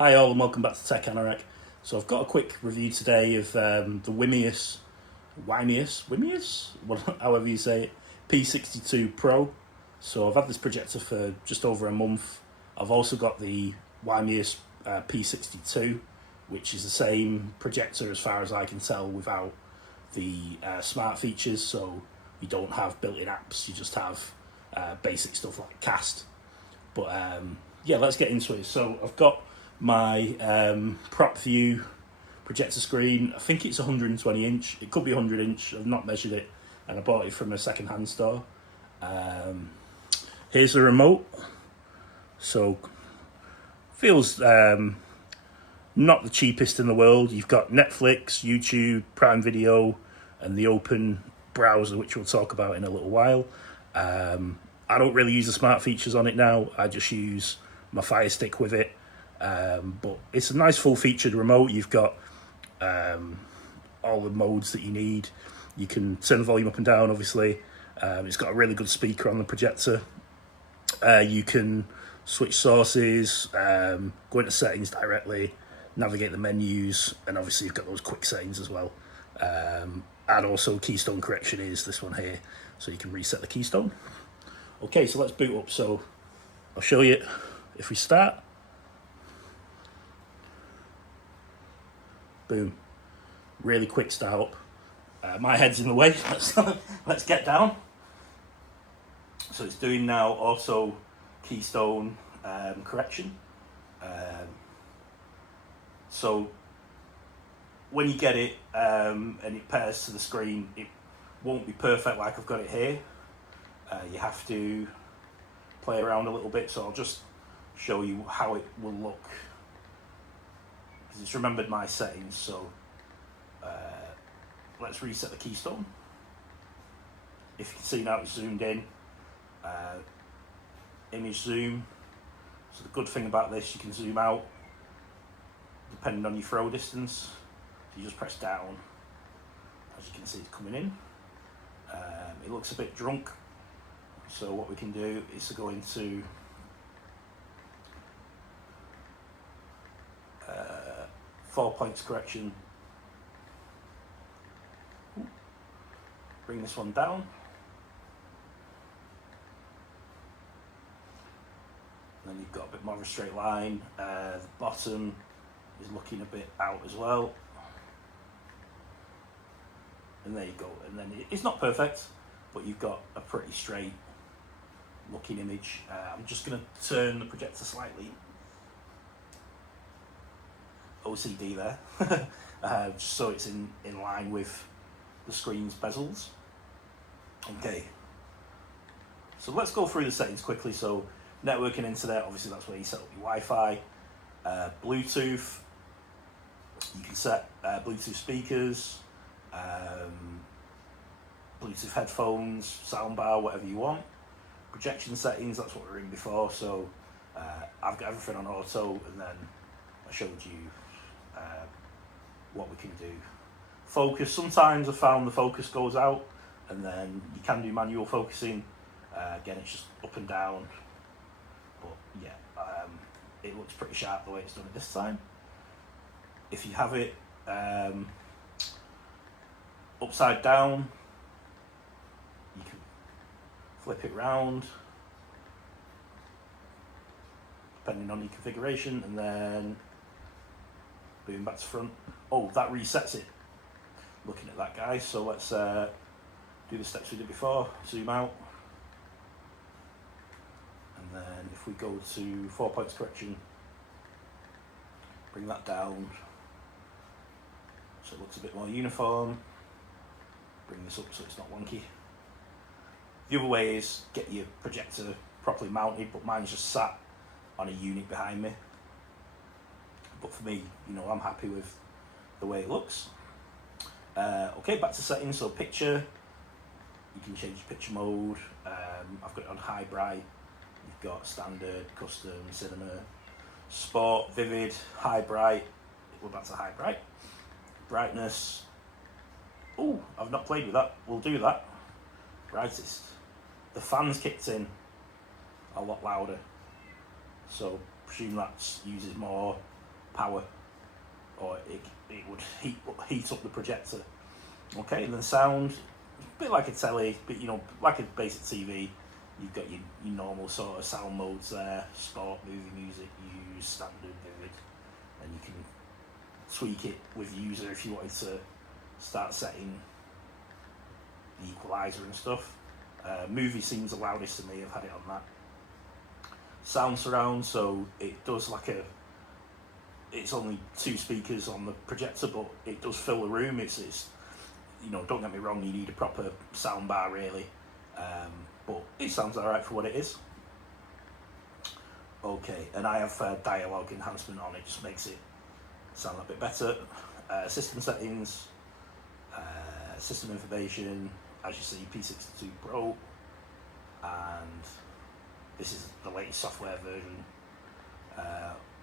Hi all and welcome back to Tech Anorak. So I've got a quick review today of the Wimius, however you say it, P62 Pro. So I've had this projector for just over a month. I've also got the Wimius P62, which is the same projector as far as I can tell without the smart features. So you don't have built-in apps, you just have basic stuff like cast. But yeah, let's get into it. So I've got my prop view projector screen. I think it's 120 inch. It could be 100 inch. I've not measured it, and I bought it from a second-hand store. Here's the remote. So feels not the cheapest in the world. You've got Netflix, YouTube, Prime Video, and the open browser, which we'll talk about in a little while. I don't really use the smart features on it now. I just use my Fire Stick with it. But it's a nice full-featured remote. You've got all the modes that you need. You can turn the volume up and down, obviously. It's got a really good speaker on the projector. You can switch sources, go into settings directly, navigate the menus, and obviously you've got those quick settings as well. And also Keystone correction is this one here, so you can reset the Keystone. Okay, so let's boot up. So I'll show you if we start. Boom. Really quick start up. My head's in the way. Let's get down. So it's doing now auto Keystone correction. So when you get it and it pairs to the screen, it won't be perfect like I've got it here. You have to play around a little bit, so I'll just show you how it will look, because it's remembered my settings. So let's reset the Keystone. If you can see now, it's zoomed in. Image zoom. So the good thing about this, you can zoom out depending on your throw distance. So you just press down. As you can see, it's coming in. It looks a bit drunk, so what we can do is to go into 4 points correction. Bring this one down. Then you've got a bit more of a straight line. The bottom is looking a bit out as well. And there you go. And then it's not perfect, but you've got a pretty straight looking image. I'm just going to turn the projector slightly. OCD there. Just so it's in line with the screen's bezels. Okay. So let's go through the settings quickly. So network and internet, obviously that's where you set up your Wi-Fi. Bluetooth, you can set Bluetooth speakers, Bluetooth headphones, soundbar, whatever you want. Projection settings, that's what we were in before. So I've got everything on auto, and then I showed you what we can do. Focus, sometimes I found the focus goes out, and then you can do manual focusing. Again, it's just up and down. But yeah, it looks pretty sharp the way it's done it this time. If you have it upside down, you can flip it round depending on your configuration, and then boom, back to front. Oh, that resets it. Looking at that, guys. So let's do the steps we did before. Zoom out. And then if we go to 4 points correction, bring that down so it looks a bit more uniform. Bring this up so it's not wonky. The other way is get your projector properly mounted, but mine's just sat on a unit behind me. But for me, you know, I'm happy with the way it looks. Okay, back to settings. So picture, you can change picture mode. I've got it on high bright. You've got standard, custom, cinema, sport, vivid, high bright. We're back to high bright. Brightness. Oh, I've not played with that. We'll do that. Brightest. The fans kicked in a lot louder. So presume that uses more power, or it would heat up the projector. Okay, and then sound, a bit like a telly, but you know, like a basic TV. You've got your normal sort of sound modes there: sport, movie, music, use, standard, vivid, and you can tweak it with user if you wanted to start setting the equalizer and stuff. Movie seems the loudest to me. I've had it on that. Sound surround, so it does like it's only 2 speakers on the projector, but it does fill the room. It's you know, don't get me wrong, you need a proper sound bar really, but it sounds alright for what it is. Okay, and I have dialogue enhancement on. It just makes it sound a bit better. System settings, system information, as you see, P62 Pro, and this is the latest software version.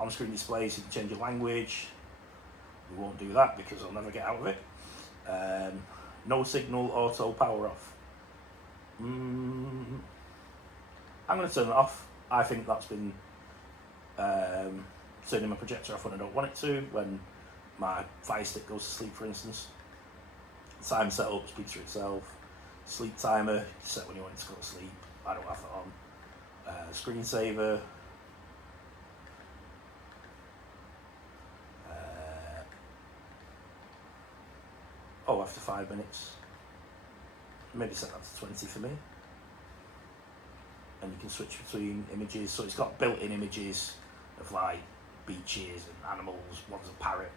On-screen displays, you can change your language. We won't do that because I'll never get out of it. No signal, auto, power off. I'm going to turn it off. I think that's been turning my projector off when I don't want it to, when my Fire Stick goes to sleep, for instance. Time setup speaks for itself. Sleep timer, set when you want it to go to sleep. I don't have that on. Screensaver. After 5 minutes. Maybe set that to 20 for me. And you can switch between images. So it's got built-in images of like beaches and animals. One's a parrot.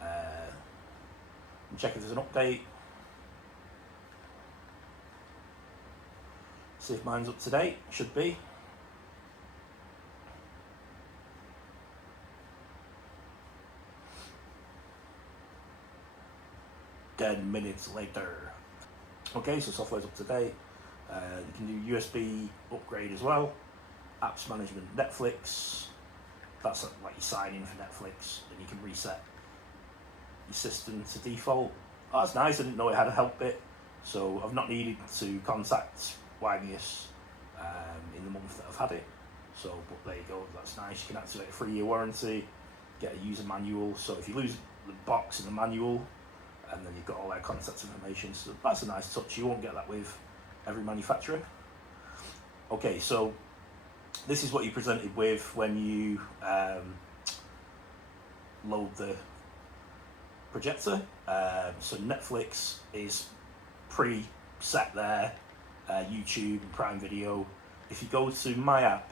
And check if there's an update. See if mine's up to date. Should be. Ten minutes later. Okay, so software's up to date. You can do USB upgrade as well. Apps management, Netflix. That's like you sign in for Netflix, and you can reset your system to default. Oh, that's nice. I didn't know it had a help bit, so I've not needed to contact Wimius in the month that I've had it. So, but there you go. That's nice. You can activate a 3-year warranty. Get a user manual. So if you lose the box and the manual, and then you've got all their contact information, so that's a nice touch. You won't get that with every manufacturer. Okay, so this is what you're presented with when you load the projector. So Netflix is pre-set there, YouTube and Prime Video. If you go to my app,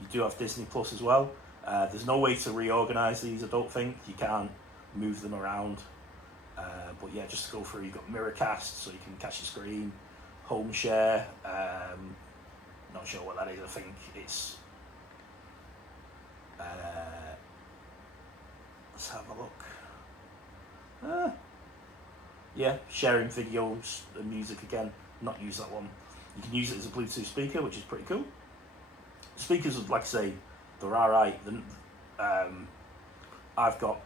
you do have Disney Plus as well. There's no way to reorganize these, I don't think. You can't move them around. But yeah, just to go through, you've got Mirrorcast, so you can catch your screen. Home Share, not sure what that is. I think it's let's have a look. Yeah, sharing videos and music again. Not use that one. You can use it as a Bluetooth speaker, which is pretty cool. Speakers, like I say, they're alright. I've got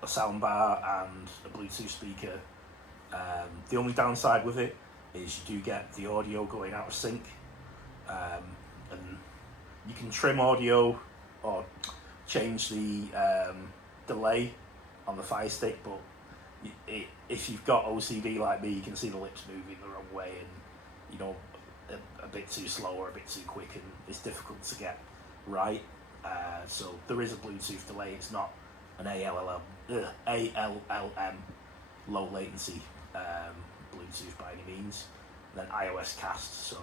a soundbar and a Bluetooth speaker. The only downside with it is you do get the audio going out of sync, and you can trim audio or change the delay on the Fire Stick, but if you've got OCD like me, you can see the lips moving the wrong way, and you know, a bit too slow or a bit too quick, and it's difficult to get right. So there is a Bluetooth delay. It's not an ALLM low latency Bluetooth by any means. And then iOS Cast, so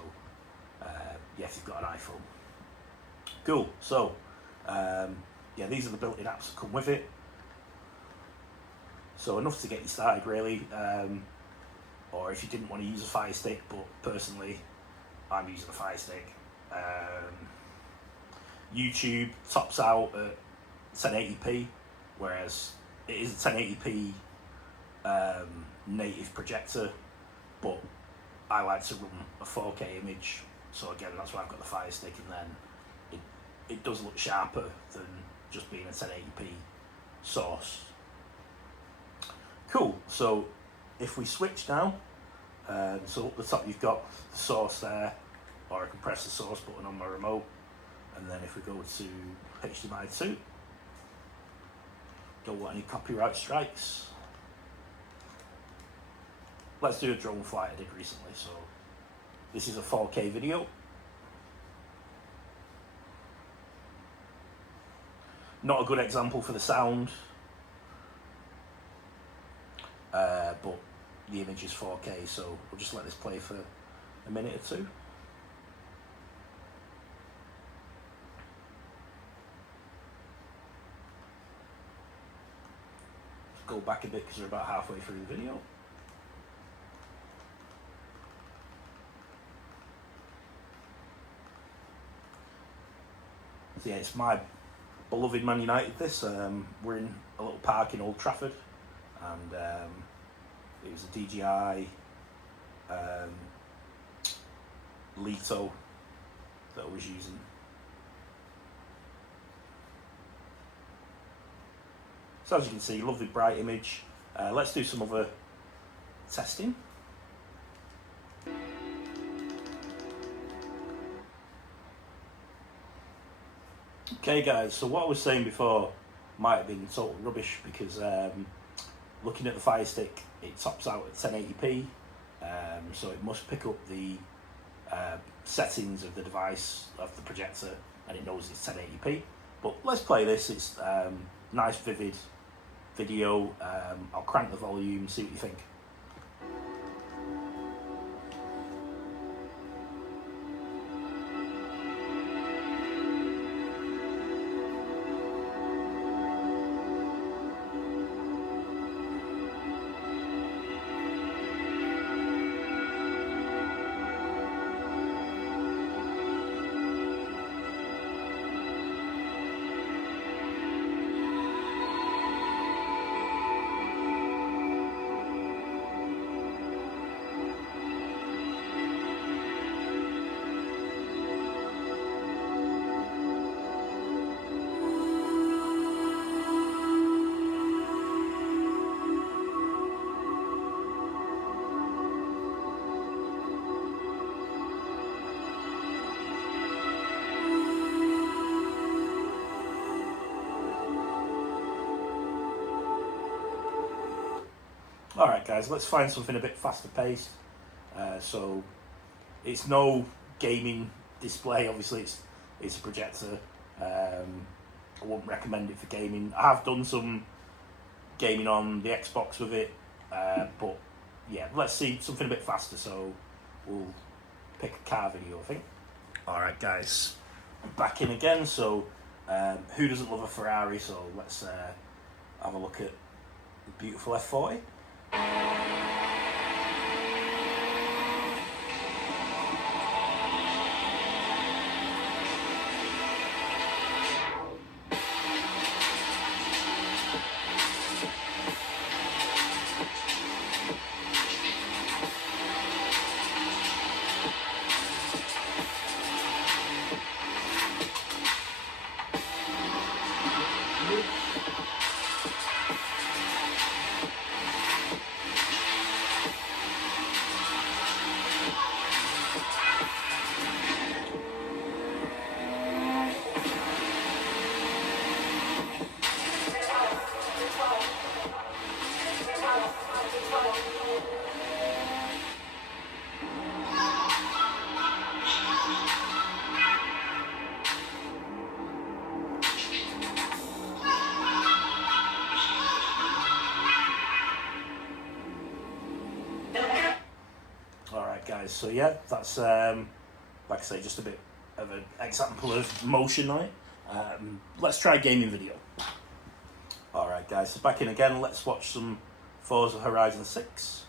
yeah, if you've got an iPhone. Cool. So yeah, these are the built-in apps that come with it. So enough to get you started really. Or if you didn't want to use a Fire Stick, but personally I'm using a Fire Stick. YouTube tops out at 1080p, whereas it is a 1080p native projector, but I like to run a 4K image, so again that's why I've got the Fire Stick, and then it does look sharper than just being a 1080p source. Cool, so if we switch now, so up the top you've got the source there, or I can press the source button on my remote, and then if we go to HDMI 2, Don't want any copyright strikes. Let's do a drone flight I did recently. So this is a 4K video. Not a good example for the sound, but the image is 4K, so we'll just let this play for a minute or two. Let's go back a bit because we're about halfway through the video. So yeah, it's my beloved Man United. This we're in a little park in Old Trafford, and it was a DJI Leto that I was using. So as you can see, lovely bright image. Let's do some other testing. Okay guys, so what I was saying before might have been total rubbish, because looking at the Fire Stick, it tops out at 1080p, so it must pick up the settings of the device, of the projector, and it knows it's 1080p. But let's play this. It's nice vivid video. I'll crank the volume, see what you think. Alright guys, let's find something a bit faster paced. So it's no gaming display, obviously it's a projector. I wouldn't recommend it for gaming. I have done some gaming on the Xbox with it, but yeah, let's see something a bit faster, so we'll pick a car video, I think. Alright guys, I'm back in again. So who doesn't love a Ferrari? So let's have a look at the beautiful F40. Guys, so yeah, that's like I say, just a bit of an example of motion on it. Let's try a gaming video. Alright guys, so back in again. Let's watch some Forza Horizon 6.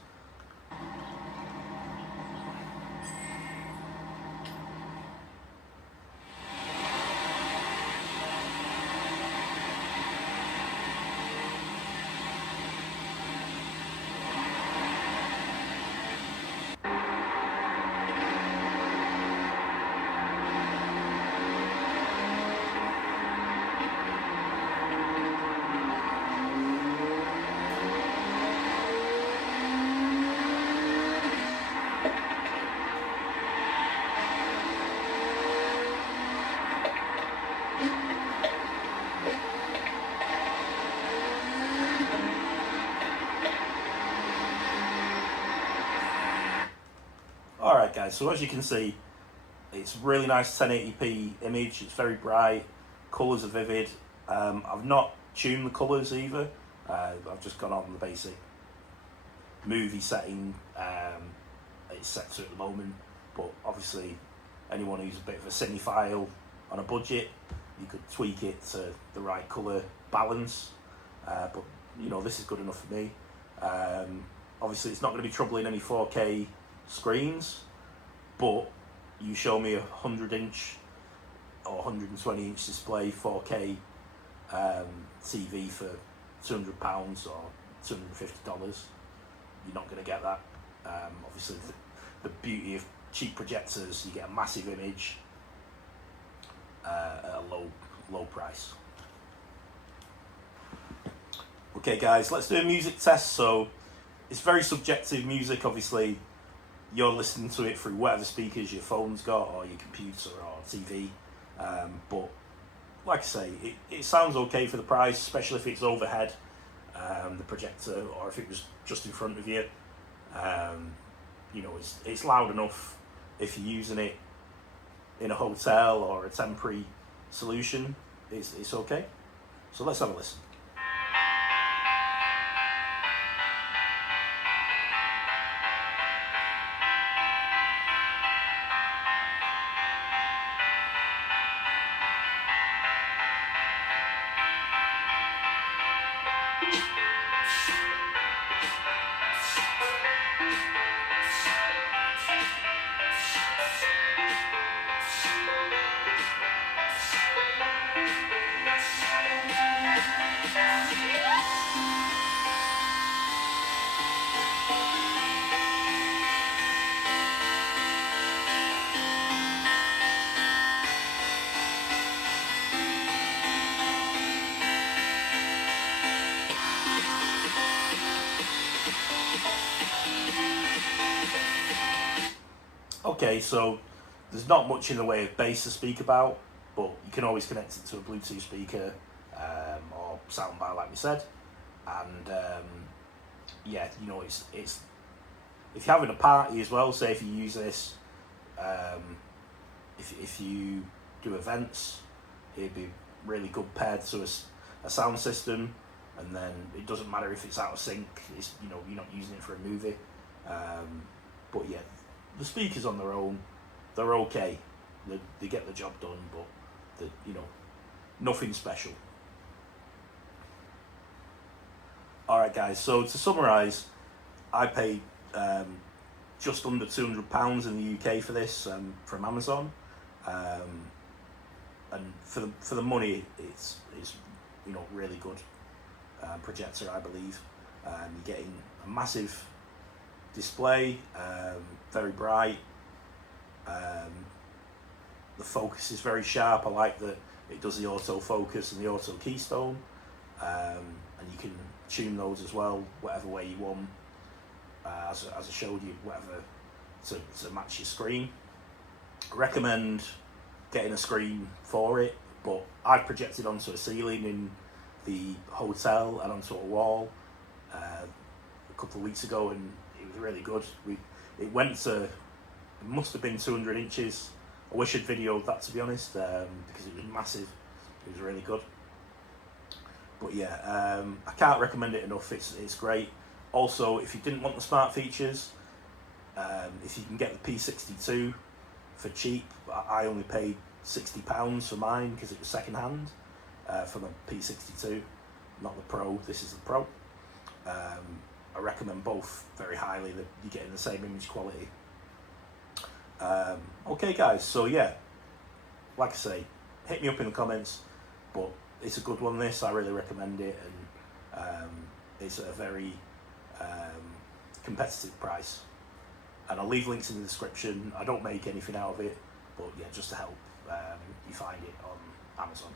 guys, so as you can see, it's really nice 1080p image. It's very bright, colours are vivid. I've not tuned the colours either. I've just gone on the basic movie setting. It's set to at the moment, but obviously anyone who's a bit of a cinephile on a budget, you could tweak it to the right colour balance. But you know, this is good enough for me. Obviously it's not going to be troubling any 4K screens, but you show me a 100-inch or 120-inch display 4K TV for £200 or $250, you're not going to get that. Obviously the beauty of cheap projectors, you get a massive image at a low price. Okay guys, let's do a music test. So it's very subjective music. Obviously you're listening to it through whatever speakers your phone's got or your computer or TV, but like I say, it sounds okay for the price, especially if it's overhead, the projector, or if it was just in front of you. You know, it's loud enough if you're using it in a hotel or a temporary solution. It's okay. So let's have a listen. Okay, so there's not much in the way of bass to speak about, but you can always connect it to a Bluetooth speaker or soundbar, like we said. And yeah, you know, it's if you're having a party as well. Say if you use this, if you do events, it'd be really good paired to a sound system. And then it doesn't matter if it's out of sync. It's, you know, you're not using it for a movie. But yeah, the speakers on their own, they're okay. They get the job done, but you know, nothing special. All right, guys. So to summarise, I paid just under £200 in the UK for this from Amazon, and for the money, it's you know, really good projector, I believe. You're getting a massive display, very bright. The focus is very sharp. I like that it does the autofocus and the auto Keystone, and you can tune those as well, whatever way you want, as I showed you, whatever to match your screen. I recommend getting a screen for it, but I projected onto a ceiling in the hotel and onto a wall a couple of weeks ago, and it was really good. It must have been 200 inches. I wish I'd videoed that, to be honest, because it was massive. It was really good. But yeah, I can't recommend it enough. It's great. Also, if you didn't want the smart features, if you can get the P62 for cheap, I only paid £60 for mine because it was second hand for the P62, not the Pro. This is the Pro. I recommend both very highly. That you're getting the same image quality. Okay guys, so yeah, like I say, hit me up in the comments, but it's a good one this. I really recommend it, and it's at a very competitive price, and I'll leave links in the description. I don't make anything out of it, but yeah, just to help you find it on Amazon.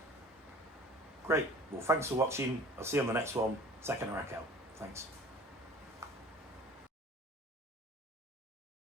Great, well thanks for watching. I'll see you on the next one. Second rack out. Thanks.